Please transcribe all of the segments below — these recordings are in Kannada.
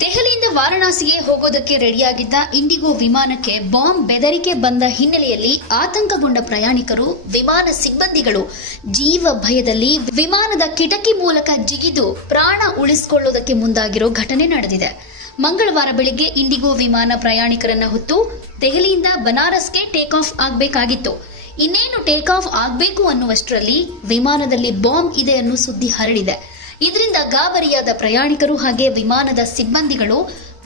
ದೆಹಲಿಯಿಂದ ವಾರಣಾಸಿಗೆ ಹೋಗೋದಕ್ಕೆ ರೆಡಿಯಾಗಿದ್ದ ಇಂಡಿಗೋ ವಿಮಾನಕ್ಕೆ ಬಾಂಬ್ ಬೆದರಿಕೆ ಬಂದ ಹಿನ್ನೆಲೆಯಲ್ಲಿ ಆತಂಕಗೊಂಡ ಪ್ರಯಾಣಿಕರು, ವಿಮಾನ ಸಿಬ್ಬಂದಿಗಳು ಜೀವ ಭಯದಲ್ಲಿ ವಿಮಾನದ ಕಿಟಕಿ ಮೂಲಕ ಜಿಗಿದು ಪ್ರಾಣ ಉಳಿಸಿಕೊಳ್ಳುವುದಕ್ಕೆ ಮುಂದಾಗಿರೋ ಘಟನೆ ನಡೆದಿದೆ. ಮಂಗಳವಾರ ಬೆಳಿಗ್ಗೆ ಇಂಡಿಗೋ ವಿಮಾನ ಪ್ರಯಾಣಿಕರನ್ನ ಹೊತ್ತು ದೆಹಲಿಯಿಂದ ಬನಾರಸ್ಗೆ ಟೇಕ್ ಆಫ್ ಆಗಬೇಕಾಗಿತ್ತು. ಇನ್ನೇನು ಟೇಕ್ ಆಫ್ ಆಗಬೇಕು ಅನ್ನುವಷ್ಟರಲ್ಲಿ ವಿಮಾನದಲ್ಲಿ ಬಾಂಬ್ ಇದೆ ಅನ್ನೋ ಸುದ್ದಿ ಹರಡಿದೆ. ಇದರಿಂದ ಗಾಬರಿಯಾದ ಪ್ರಯಾಣಿಕರು ಹಾಗೆ ವಿಮಾನದ ಸಿಬ್ಬಂದಿಗಳು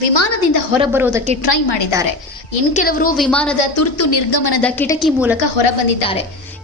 ವಿಮಾನದಿಂದ ಹೊರಬರೋದಕ್ಕೆ ಟ್ರೈ ಮಾಡಿದ್ದಾರೆ. ಇನ್ ಕೆಲವರು ವಿಮಾನದ ತುರ್ತು ನಿರ್ಗಮನದ ಕಿಟಕಿ ಮೂಲಕ ಹೊರಬಂದಿದ್ದಾರೆ.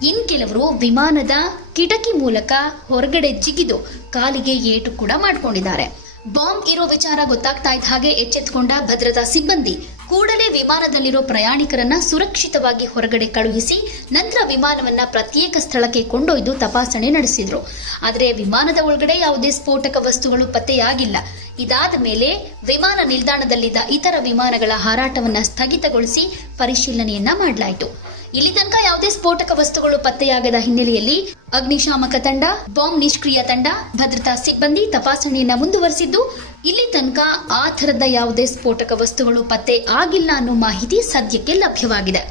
ಇನ್ ಕೆಲವರು ವಿಮಾನದ ಕಿಟಕಿ ಮೂಲಕ ಹೊರಗಡೆ ಜಿಗಿದು ಕಾಲಿಗೆ ಏಟು ಕೂಡ ಮಾಡಿಕೊಂಡಿದ್ದಾರೆ. ಬಾಂಬ್ ಇರೋ ವಿಚಾರ ಗೊತ್ತಾಗ್ತಾ ಇದ್ದ ಹಾಗೆ ಎಚ್ಚೆತ್ತುಕೊಂಡ ಭದ್ರತಾ ಸಿಬ್ಬಂದಿ ಕೂಡಲೇ ವಿಮಾನದಲ್ಲಿರೋ ಪ್ರಯಾಣಿಕರನ್ನ ಸುರಕ್ಷಿತವಾಗಿ ಹೊರಗಡೆ ಕಳುಹಿಸಿ ನಂತರ ವಿಮಾನವನ್ನ ಪ್ರತ್ಯೇಕ ಸ್ಥಳಕ್ಕೆ ಕೊಂಡೊಯ್ದು ತಪಾಸಣೆ ನಡೆಸಿದ್ರು. ಆದರೆ ವಿಮಾನದ ಒಳಗಡೆ ಯಾವುದೇ ಸ್ಫೋಟಕ ವಸ್ತುಗಳು ಪತ್ತೆಯಾಗಿಲ್ಲ. ಇದಾದ ಮೇಲೆ ವಿಮಾನ ನಿಲ್ದಾಣದಲ್ಲಿದ್ದ ಇತರ ವಿಮಾನಗಳ ಹಾರಾಟವನ್ನ ಸ್ಥಗಿತಗೊಳಿಸಿ ಪರಿಶೀಲನೆಯನ್ನ ಮಾಡಲಾಯಿತು. ಇಲ್ಲಿ ತನಕ ಯಾವುದೇ ಸ್ಫೋಟಕ ವಸ್ತುಗಳು ಪತ್ತೆಯಾಗದ ಹಿನ್ನೆಲೆಯಲ್ಲಿ ಅಗ್ನಿಶಾಮಕ ತಂಡ, ಬಾಂಬ್ ನಿಷ್ಕ್ರಿಯ ತಂಡ, ಭದ್ರತಾ ಸಿಬ್ಬಂದಿ ತಪಾಸಣೆಯನ್ನ ಮುಂದುವರೆಸಿದ್ದು, ಇಲ್ಲಿ ತನಕ ಆ ಥರದ ಯಾವುದೇ ಸ್ಫೋಟಕ ವಸ್ತುಗಳು ಪತ್ತೆ ಆಗಿಲ್ಲ ಅನ್ನೋ ಮಾಹಿತಿ ಸದ್ಯಕ್ಕೆ ಲಭ್ಯವಾಗಿದೆ.